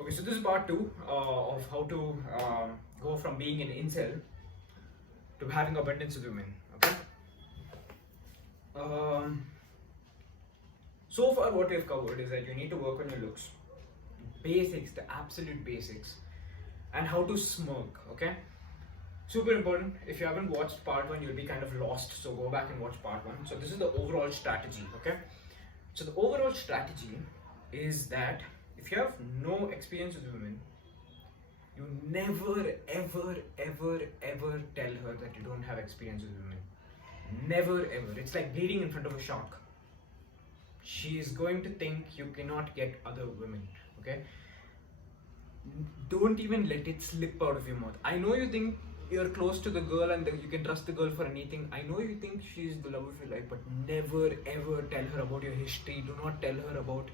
Okay, so this is part two of how to go from being an incel to having abundance of women. Okay. Um, so far, what we've covered is that you need to work on your looks, basics, the absolute basics, and how to smirk. Okay. Super important. If you haven't watched part one, you'll be kind of lost. So go back and watch part one. So this is the overall strategy. Okay. So the overall strategy is that if you have no experience with women, you never, ever, ever, ever tell her that you don't have experience with women. Never, ever. It's like bleeding in front of a shark. She is going to think you cannot get other women. Okay? Don't even let it slip out of your mouth. I know you think you're close to the girl and you can trust the girl for anything. I know you think she's the love of your life, but never, ever tell her about your history. Do not tell her about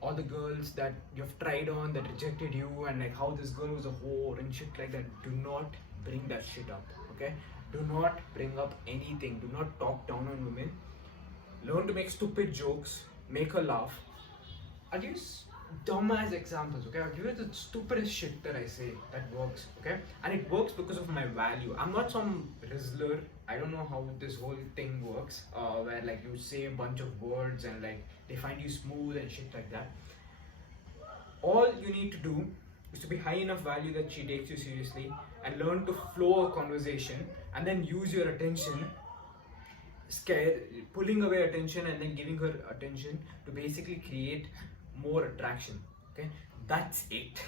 all the girls that you've tried on that rejected you and like how this girl was a whore and shit like that. Do not bring that shit up. Okay, do not bring up anything. Do not talk down on women. Learn to make stupid jokes, make her laugh. I'll use dumbass examples. Okay, I'll give you the stupidest shit that I say that works. Okay, and it works because of my value. I'm not some rizzler. I don't know how this whole thing works, where like you say a bunch of words and like they find you smooth and shit like that. All you need to do is to be high enough value that she takes you seriously and learn to flow a conversation and then use your attention, pulling away attention and then giving her attention to basically create more attraction. Okay, that's it.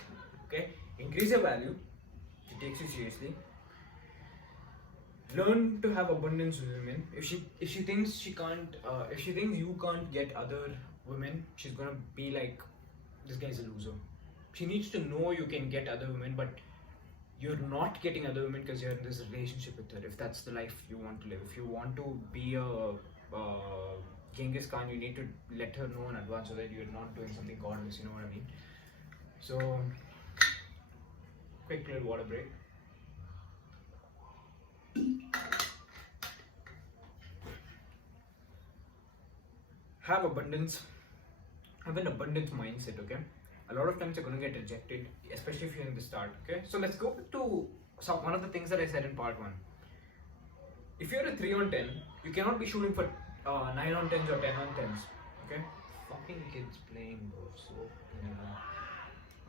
Okay, increase your value, she takes you seriously. Learn to have abundance with women. If she thinks she can't, if she thinks you can't get other women, she's gonna be like, this guy's a loser. She needs to know you can get other women, but you're not getting other women because you're in this relationship with her. If that's the life you want to live, if you want to be a Genghis Khan, you need to let her know in advance so that you're not doing something godless. You know what I mean? So, quick little water break. Have abundance. Have an abundance mindset. Okay. A lot of times you're going to get rejected, especially if you're in the start. Okay. So let's go to one of the things that I said in part one. If you're a 3 on 10, you cannot be shooting for 9 on 10s or 10 on 10s. Okay. Fucking kids playing, bro. So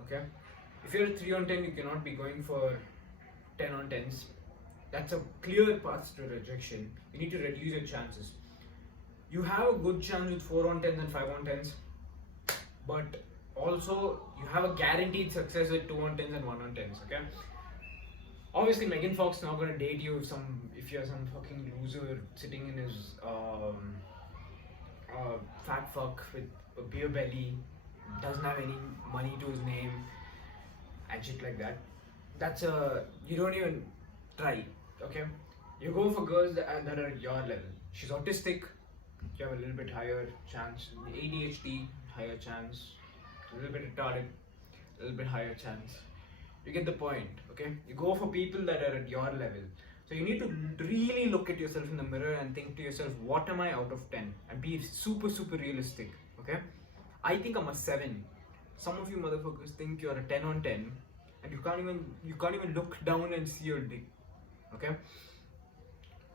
okay. If you're a 3 on 10, you cannot be going for 10 on 10s. That's a clear path to rejection. You need to reduce your chances. You have a good chance with 4 on 10s and 5 on 10s, but also you have a guaranteed success with 2 on 10s and 1 on 10s. Okay. Obviously, Megan Fox not gonna date you if you're some fucking loser sitting in his fat fuck with a beer belly, doesn't have any money to his name, and shit like that. That's you don't even try. Okay, you go for girls that are at your level. She's autistic, you have a little bit higher chance. ADHD, higher chance. A little bit retarded, a little bit higher chance. You get the point. Okay, you go for people that are at your level. So you need to really look at yourself in the mirror and think to yourself, what am I out of 10? And be super realistic. Okay, I think I'm a 7. Some of you motherfuckers think you're a 10 on 10 and you can't even look down and see your dick. Okay,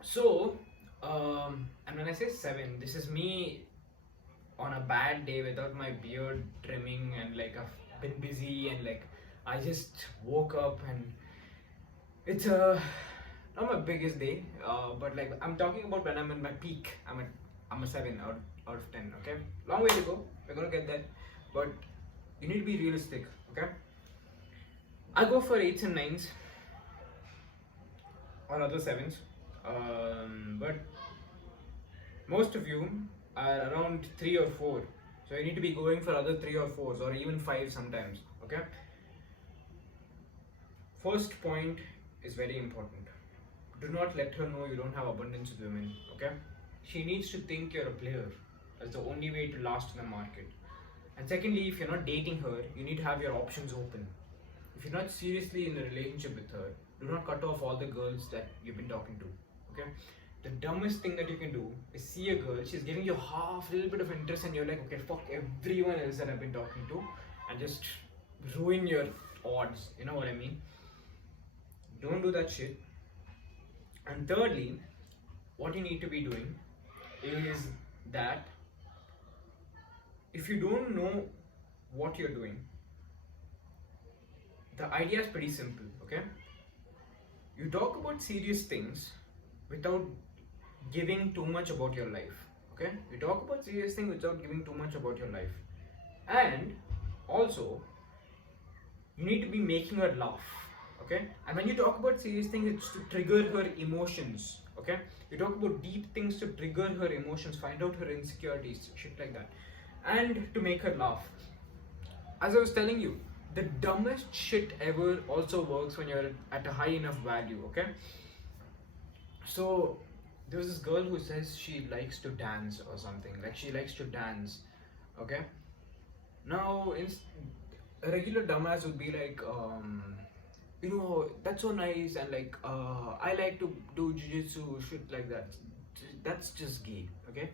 so and when I say 7, this is me on a bad day without my beard trimming and like I've been busy and like I just woke up and it's not my biggest day, but like I'm talking about when I'm in my peak. I'm a 7 out of 10. Okay, long way to go. We're gonna get there, but you need to be realistic. Okay, I go for 8s and 9s or other 7s, but most of you are around 3 or 4. So you need to be going for other 3 or 4s or even 5 sometimes. Okay. First point is very important. Do not let her know you don't have abundance with women. Okay. She needs to think you're a player. That's the only way to last in the market. And secondly, if you're not dating her, you need to have your options open. If you're not seriously in a relationship with her, do not cut off all the girls that you've been talking to. Okay. The dumbest thing that you can do is see a girl, she's giving you a little bit of interest, and you're like, okay, fuck everyone else that I've been talking to, and just ruin your odds. You know what I mean? Don't do that shit. And thirdly, what you need to be doing is that if you don't know what you're doing, the idea is pretty simple, okay? You talk about serious things without giving too much about your life, okay? You talk about serious things without giving too much about your life. And also, you need to be making her laugh, okay? And when you talk about serious things, it's to trigger her emotions, okay? You talk about deep things to trigger her emotions, find out her insecurities, shit like that, and to make her laugh. As I was telling you, the dumbest shit ever also works when you're at a high enough value, okay? So there was this girl who says she likes to dance or something, like she likes to dance, okay? Now, a regular dumbass would be like, that's so nice, and like, I like to do jiu-jitsu, shit like that. That's just gay, okay?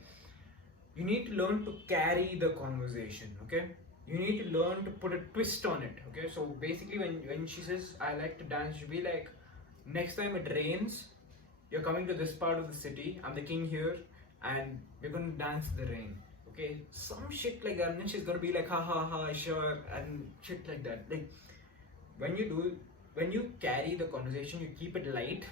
You need to learn to carry the conversation, okay? You need to learn to put a twist on it, okay? So basically, when she says, I like to dance, she'll be like, next time it rains, you're coming to this part of the city, I'm the king here, and we're gonna dance in the rain, okay? Some shit like that, and then she's gonna be like, ha ha ha, sure, and shit like that. Like, when you carry the conversation, you keep it light,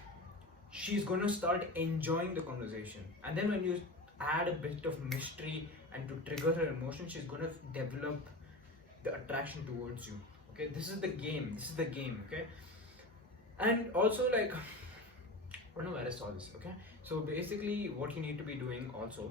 she's gonna start enjoying the conversation. And then when you add a bit of mystery and to trigger her emotion, she's gonna develop the attraction towards you. Okay, this is the game. This is the game. Okay, and also like, I don't know where I saw this. Okay, so basically, what you need to be doing also